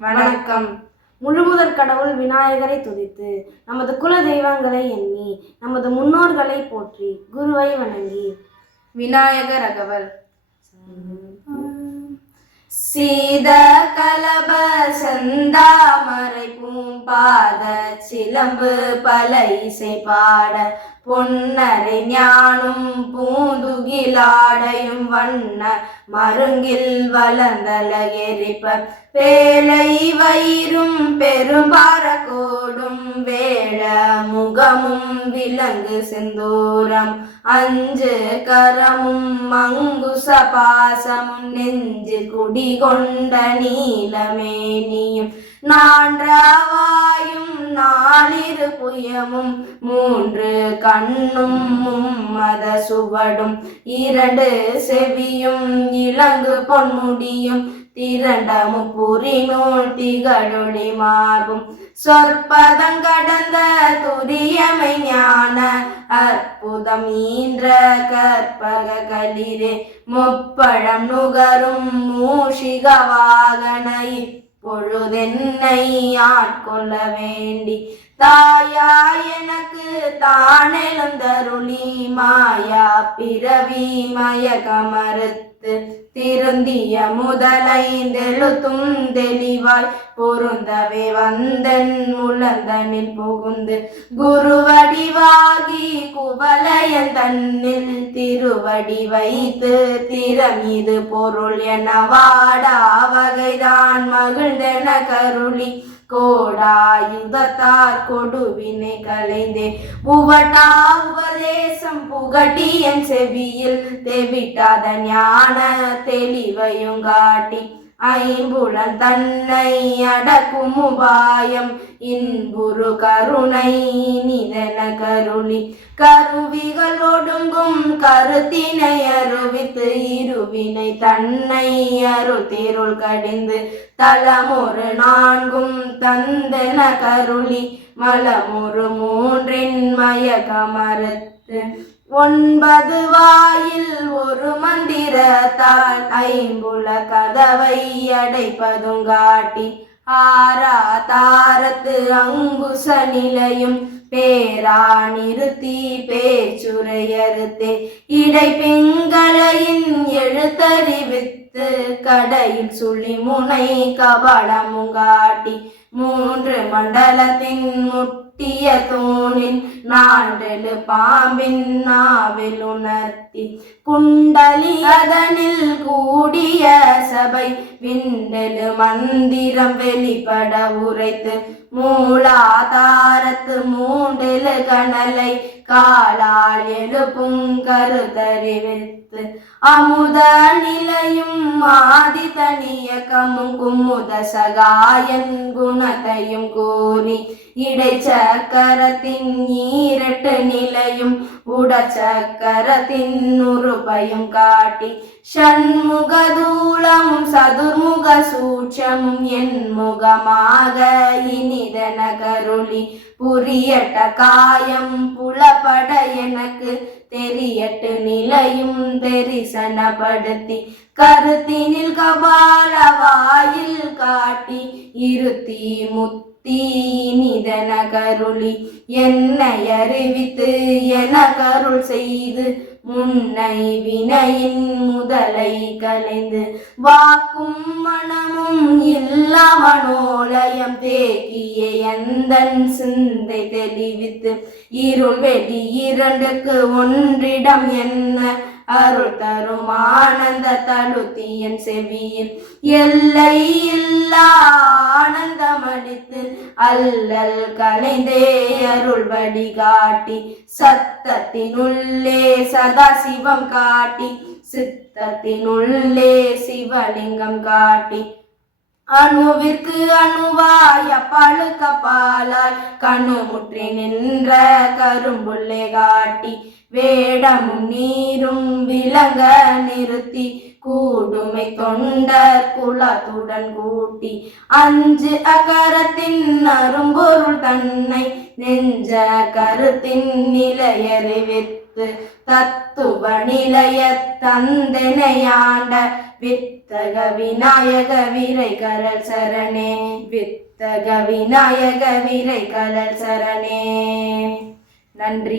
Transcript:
வணக்கம். முழுமுதற் கடவுள் விநாயகரை துதித்து, நமது குல தெய்வங்களை எண்ணி, நமது முன்னோர்களை போற்றி, குருவை வணங்கி. விநாயகர் அகவல். சீத கலப செந்தாமரை பூம்பாத சிலம்பு பல இசை பாட பொன்னரை ஞானும் பூந்துகிலாடையும் வண்ண மருங்கில் வளர்ந்தழகெரிப்ப பேலை வயிறும் பெரும்பார கோடும் வேள முகமும் விலங்கு செந்தூரம் அஞ்சு கரமும் மங்குச பாசமும் நெஞ்சு குடிகொண்ட நீலமேனியும் நான்றாவாயும் நாலிரு புயமும் மூன்று கண்ணும் மும்மத சுவடும் இரண்டு செவியும் இலங்கு பொன்முடியும் திரண்ட முப்புரி நூல் திகழொளி மார்பும் சொற்பதம் கடந்த துரியமை ஞான அற்புதம் ஈன்ற கற்பக களிரே முப்பழம் நுகரும் மூஷிக வாகனை பொழுதென்னை ஆட்கொள்ள வேண்டி தாயா எனக்கு தானெழுந்தருளி மாயா பிறவி மயக்கமறுத்து திருந்திய முதலைந்தெழுத்தும் தெளிவாய் பொருந்தவே வந்தன் முழந்தனில் புகுந்து குருவடிவாகி குவலயன் தன்னில் திருவடி வைத்து திறமிது பொருள் என வாடா வகைதான் மகிழ்ந்தென கருளி கோடாயுதத்தார் கொடுவினை கலைந்தே உவட்டா உபதேசம் புகட்டி என் செவியில் தெவிட்டாத ஞான தெளிவையும் காட்டி ஐம்புலன் தன்னை அடக்கும் உபாயம் இன்புரு கருணை நிதன கருளி கருவிகள் ஒடுங்கும் கருத்தினை அருவித்து இருவினை தன்னை அருத்திருள் கடிந்து தலமொரு நான்கும் தந்தன கருளி மலமொரு மூன்றின் மயக்கமறுத்து ஒன்பது வாயில் ஒரு மந்திரத்தால் ஐம்புல கதவை அடைப்பதும் காட்டி ஆரா தாரத்து அங்குச நிலையும் பேரா நிறுத்தி பேச்சுரையறுத்தே இடை பிங்களையின் எழுத்தறிவித்து கடையில் சுழி முனை கபடமும் காட்டி மூன்று மண்டலத்தின் முட்டிய தூணில் நான்றெழு பாம்பின் நாவில் உணர்த்தி குண்டலி அதனில் கூடிய சபை விண்டெழு மந்திரம் வெளிப்பட உரைத்து மூலாதாரத்து மூண்டெழு கனலை காலால் எழுப்பும் கருத்தறிவித்து அமுத நிலையும் ஆதி தனியக்கமும் குமுத சகாயன் குணத்தையும் கூறி இடைச்சக்கரத்தின் ஈரட்டு நிலையும் உடச்சக்கரத்தின் உறுப்பையும் காட்டி ஷண்முக தூளமும் சதுர்முக சூட்சமும் என் முகமாக இனிதன கருளி புரியட்ட காயம் புலப்பட எனக்கு தெரியட்டு நிலையும் தெரிசனப்படுத்தி கருத்தினில் கபால வாயில் காட்டி இருத்தி முத்தி நிதன கருளி என்னை அறிவித்து என கருள் செய்து முன்னை வினையின் முதலை கலைந்து வாக்கும் மனமும் இல்லா மனோலயம் தேக்கிய எந்தன் சிந்தை தெளிவித்து இருள் வெடி இரண்டுக்கு ஒன்றிடம் என்ன அருள் தரும் ஆனந்த தழுத்தியன் செவியில் எல்லை இல்லா ஆனந்தமளித்து அல்லல் கலைந்தே அருள் வழி காட்டி சத்தத்தினுள்ளே சதாசிவம் காட்டி சித்தத்தினுள்ளே சிவலிங்கம் காட்டி அணுவிற்கு அணுவாய் அப்பாலுக்கு அப்பாலாய் கண்ணுமுற்றி நின்ற கரும்புள்ளே காட்டி வேடமும் நீரும் விலங்க நிறுத்தி கூடுமை தொண்டர் குலத்துடன் கூட்டி அஞ்சு அகரத்தின் அரும்பொருள் தன்னை நெஞ்ச கருத்தின் நிலையறிவித்து தத்துவ நிலைய தந்தனையாண்ட வித்த வித்தக விநாயக வீரை கரல் சரணே, வித்தக விநாயக வீரை கரல் சரணே. நன்றி.